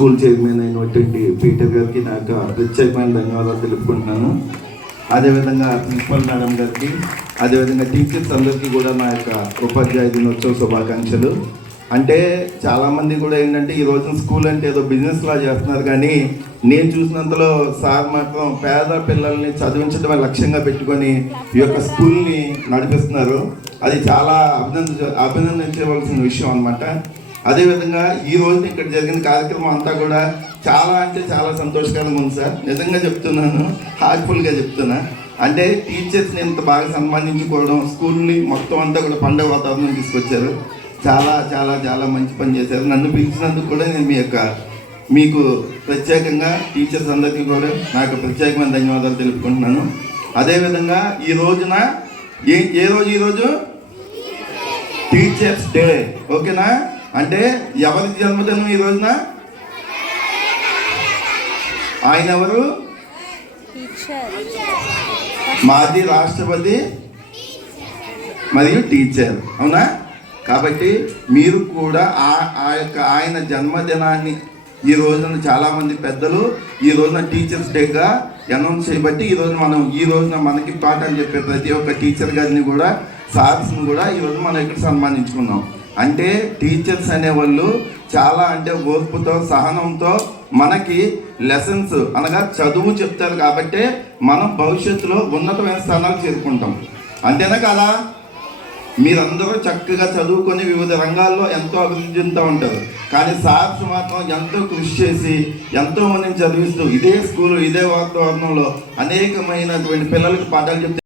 School chairman అయినటువంటి Peter గారికి నాకు ప్రత్యేకమైన ధన్యవాదాలు తెలుపుకుంటున్నాను. అదేవిధంగా ప్రిన్సిపల్ మేడం గారికి, అదేవిధంగా టీచర్స్ అందరికీ కూడా నా యొక్క ఉపాధ్యాయ దినోత్సవ శుభాకాంక్షలు. అంటే చాలామంది కూడా ఏంటంటే ఈ రోజున స్కూల్ అంటే ఏదో బిజినెస్ లా చేస్తున్నారు, కానీ నేను చూసినంతలో సార్ మాత్రం పేద పిల్లల్ని చదివించడమే లక్ష్యంగా పెట్టుకొని ఈ యొక్క స్కూల్ని నడిపిస్తున్నారు. అది చాలా అభినందించవలసిన విషయం అన్నమాట. అదేవిధంగా ఈ రోజు ఇక్కడ జరిగిన కార్యక్రమం అంతా కూడా చాలా అంటే చాలా సంతోషకరంగా ఉంది సార్. నిజంగా చెప్తున్నాను, హార్ట్ఫుల్గా చెప్తున్నా. అంటే టీచర్స్ని ఇంత బాగా సన్మానించుకోవడం, స్కూల్ని మొత్తం అంతా కూడా పండుగ వాతావరణం తీసుకొచ్చారు. చాలా చాలా చాలా మంచి పని చేశారు. నన్ను పిలిచినందుకు కూడా నేను మీకు ప్రత్యేకంగా టీచర్స్ అందరికీ కూడా నాకు ప్రత్యేకమైన ధన్యవాదాలు తెలుపుకుంటున్నాను. అదేవిధంగా ఈ రోజున ఏ రోజు ఈరోజు టీచర్స్ డే, ఓకేనా? అంటే ఎవరి జన్మదినం ఈ రోజున? ఆయన ఎవరు? మాజీ రాష్ట్రపతి మరియు టీచర్, అవునా? కాబట్టి మీరు కూడా ఆయన జన్మదినాన్ని ఈ రోజున చాలామంది పెద్దలు ఈ రోజున టీచర్స్ డేగా అనౌన్స్ చేయబట్టి ఈ రోజున మనకి పాఠాలు చెప్పే ప్రతి ఒక్క టీచర్ గారిని కూడా, సార్స్ని కూడా ఈరోజు మనం ఇక్కడ సన్మానించుకున్నాం. అంటే టీచర్స్ అనేవాళ్ళు చాలా అంటే ఓర్పుతో, సహనంతో మనకి లెసన్స్ అనగా చదువు చెప్తారు. కాబట్టి మనం భవిష్యత్తులో ఉన్నతమైన స్థానాలు చేరుకుంటాం. అంతేనా కదా? మీరందరూ చక్కగా చదువుకొని వివిధ రంగాల్లో ఎంతో అభివృద్ధి చెందుతూ ఉంటారు. కానీ సార్స్ మాత్రం ఎంతో కృషి చేసి ఎంతో మందిని చదివిస్తూ ఇదే స్కూలు, ఇదే వాతావరణంలో అనేకమైనటువంటి పిల్లలకి పాఠాలు చెప్తే